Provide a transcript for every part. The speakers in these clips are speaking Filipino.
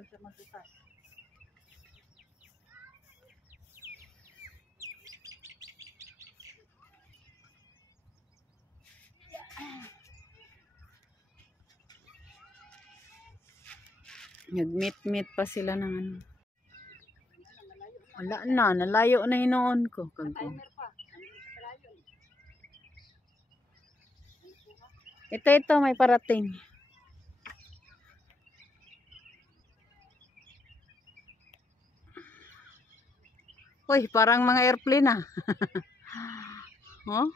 doon siya masutas. Nag-meet pa sila ng ano. Wala na, nalayo na hinoon ko. Ito, may parating. Uy, parang mga airplane ah. Oh?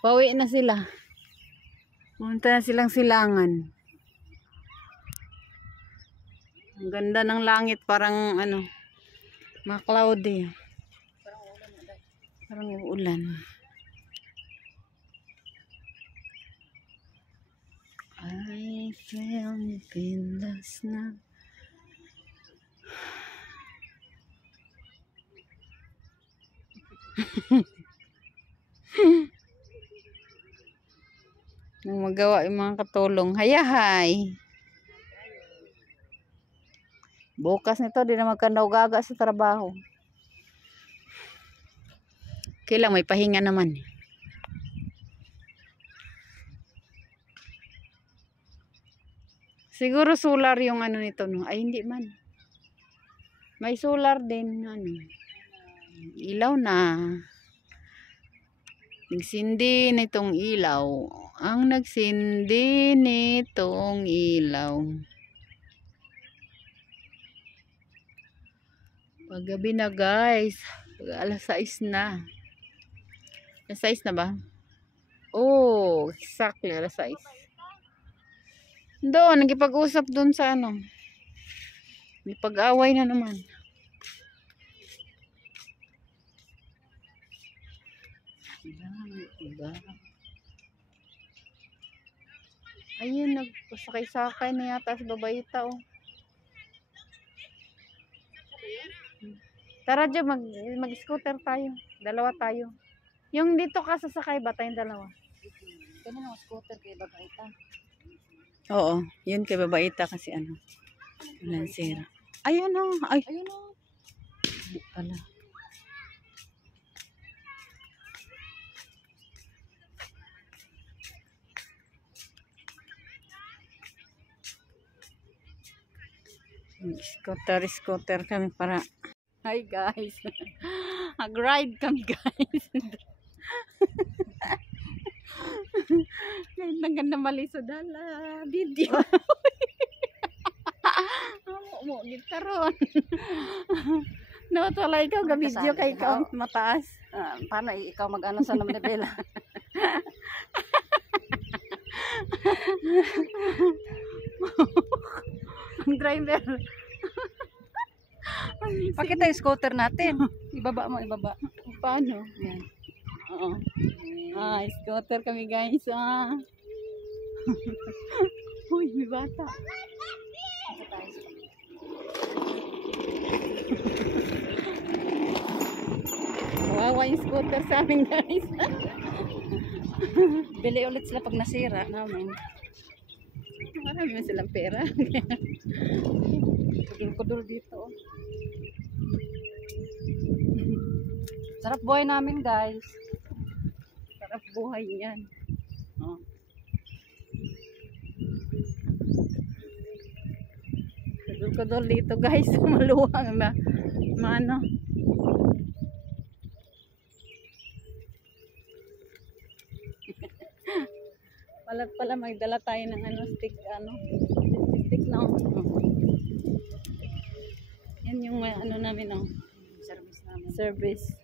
Pauwi na sila. Punta na silang silangan. Ang ganda ng langit, parang ano, ma-cloudy. Parang uulan. I feel pindas na. Nang magawa yung mga katulong. Hayahay. Bukas nito, di na magkandaw-gaga sa trabaho. Kailang may pahinga naman. Siguro solar yung ano nito, no? Ay, hindi man. May solar din, ano. Ilaw na. Nagsindi nitong ilaw. Ang nagsindi nitong ilaw. Paggabi na guys. Alas 6 na. Alas 6 na ba? Oh, exactly. Alas 6. Doon, nagipag-usap doon sa ano. May pag-away na naman. Ayun, nagpasakay-sakay na yata sa babayita oh. Tara dyan, mag-scooter tayo. Dalawa tayo. Yung dito ka sasakay ba tayong dalawa? Ganun ang scooter kay babayita. Oo, yun kay babayita kasi ano. Lansera. Ayun oh. Ayun o. Hindi pala. Scooter kami para. Hi guys. Mag-ride kami guys. Ang ganda malisod hala. Video. Mo gitaron. No, tala ikaw ga video kay ikaw mataas. Paano ikaw mag-ano sa Manibela? Ang driver. Pakita yung scooter natin. Ibaba mo, ibaba. Paano? Yan. Oo. Scooter kami guys. Uy, may bata. Kawawa yung scooter sa amin guys. Bili ulit sila pag nasira namin. Marami man silang pera. Kudul dito. Sarap buhay namin guys. Sarap buhay yan. Oh. Kudul dito guys. Maluwang na. Maano. Pala magdala tayo ng ano stick no. Yan yung ano namin no. Service.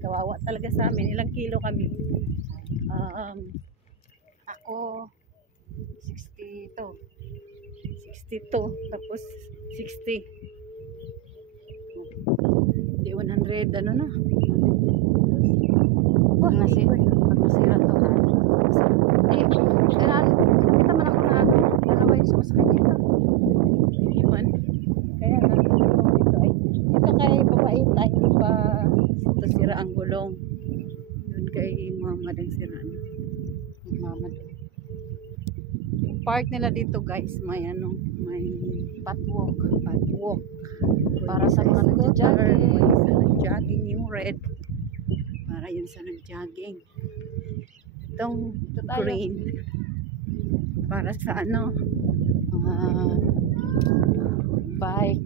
Kawawa talaga sa amin. Ilang kilo kami? Ako 62. 62 tapos 60. Di 100 ano na. Pag nasira to kita man ako na dalawa yung sumasakay dito. Hindi man. Kaya na dito ay ito kay baba ang gulong. Doon kay Muhammad ang sira na. Mama doon. Yung park nila dito guys, may ano, may Patwalk. patwalk. Para sa mga nagja-jogging. Pwede sa nag-jogging yung red. Para yun sa nag-jogging. Itong Ito tayo. green. Para sa ano, Bike.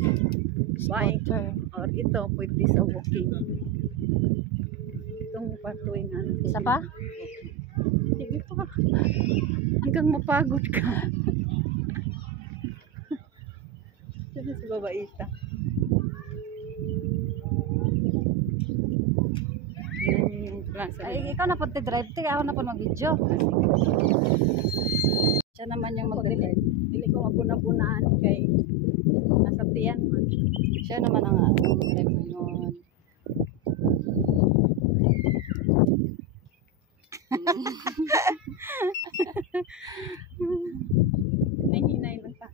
bike. Scooter. Or ito, pwede sa walking. Itong pathway na ano. Isa pa? Sige pa. Hanggang mapagod ka. Diyan si babaita. Yan yung plaza. Ay, ikaw na po drive. Tiga ako na po mag-video. Siya naman yung mag-drive. Dili ko mapuna-punaan kay nasa tiyan man. Siya naman ang mag-drive ngayon. Nahinay lang ta.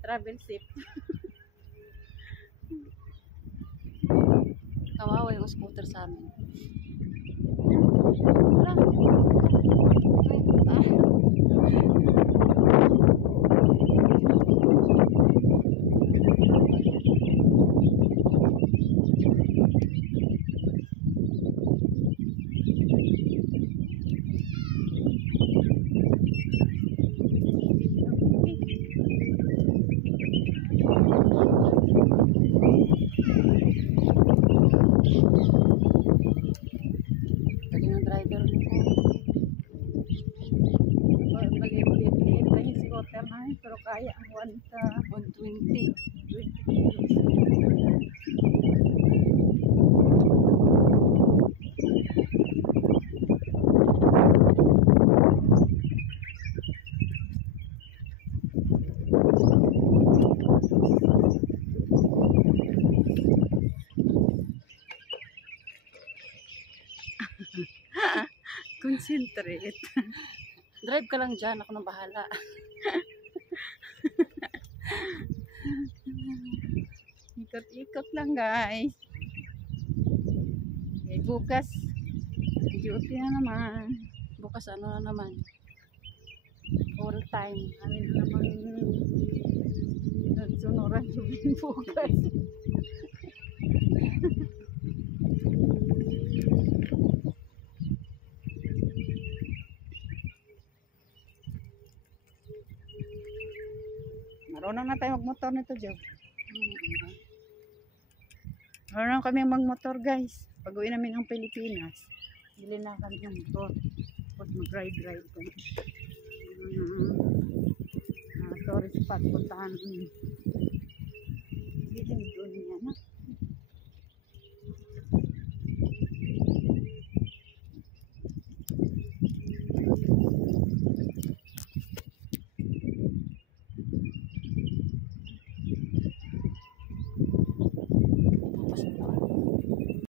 Travel safe. Kawawa yung scooter sa amin. Wala. Galing ang driver nito. Maliit-liit lang yung scooter na yun, pero kaya ang 120. 20 kilos. Concentrate. Drive ka lang dyan. Ako nang bahala. Ikot-ikot lang guys. Eh, bukas duty na naman. Bukas ano na naman. Full time. Amin na naman nagsunuran yung bukas. Marunong na tayo magmotor nito, Job. Marunong kami magmotor, guys. Pag uwi namin ng Pilipinas, bili na kami ng motor. Tapos mag-ride-ride kami. Tourist spot, puntahan kami. Bili doon yan, ha?